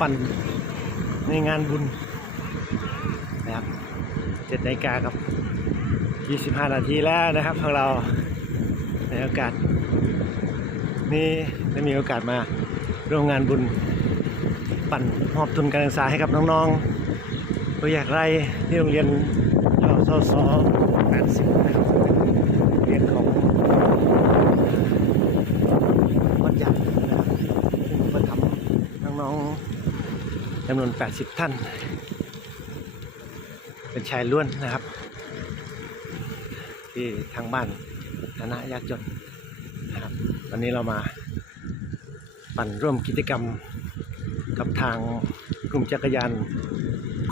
ปั่นในงานบุญนะครับเจ็ดนาฬิกากับ25นาทีแล้วนะครับของเราในโอกาสนี้ได้มีโอกาสมาร่วมงานบุญปั่นมอบทุนการศึกษาให้กับน้องๆตัวอยากไรที่โรงเรียนยศส80นะครับเรียนของวัดใหญ่นะครับซึ่งมาทำน้องๆ จำนวน 80 ท่าน เป็นชายล้วนนะครับ ที่ทางบ้านฐานะยากจนนะครับวันนี้เรามาปั่นร่วมกิจกรรมกับทางกลุ่มจักรยาน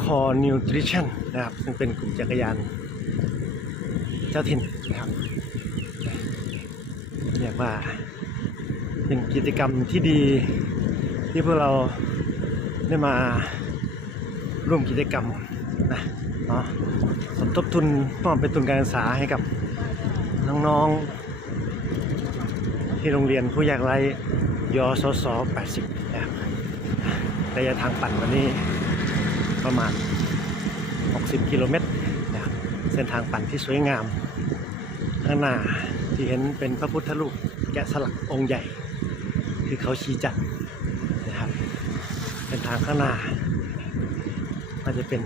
Core Nutrition นะครับซึ่งเป็นกลุ่มจักรยานเจ้าถิ่นนะครับเรียกว่าเป็นกิจกรรมที่ดีที่พวกเรา ได้มาร่วมกิจกรรมนะเนาะสมทบทุนมอบเป็นทุนการศึกษาให้กับน้องๆ ที่โรงเรียนผู้ยากไร้ยศสส80นะครับระยะทางปั่นวันนี้ประมาณ 60 กิโลเมตรนะครับเส้นทางปั่นที่สวยงาม ข้างหน้าที่เห็นเป็นพระพุทธรูปแกะสลักองค์ใหญ่ คือเขาชีจันทร์ ส้นทางข้างหน้าก็จะเป็น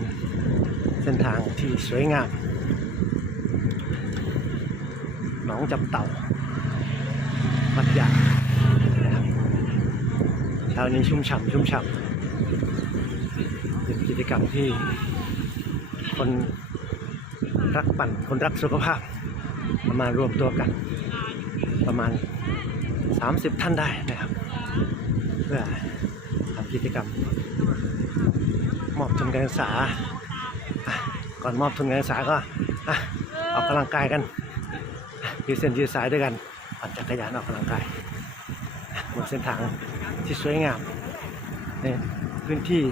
เส้นทางที่สวยงามหนองจำเต่าวัดใหญ่นะครับเช้านี้ชุ่มฉ่ำชุ่มฉ่ำเป็นกิจกรรมที่คนรักปั่นคนรักสุขภาพ มารวมตัวกัน ประมาณ 30 ท่านได้นะครับ เพื่อ กิจกรรม มอบทุนการศึกษา ก่อนมอบทุนการศึกษาก็อออกกำลังกายกันยืดเส้นยืดสายด้วยกันปั่นจักรยานออกกำลังกายบนเส้นทางที่สวยงามในพื้นที่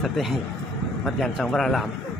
สัตหีบวัดยันสังวรารามนะครับสวยงาม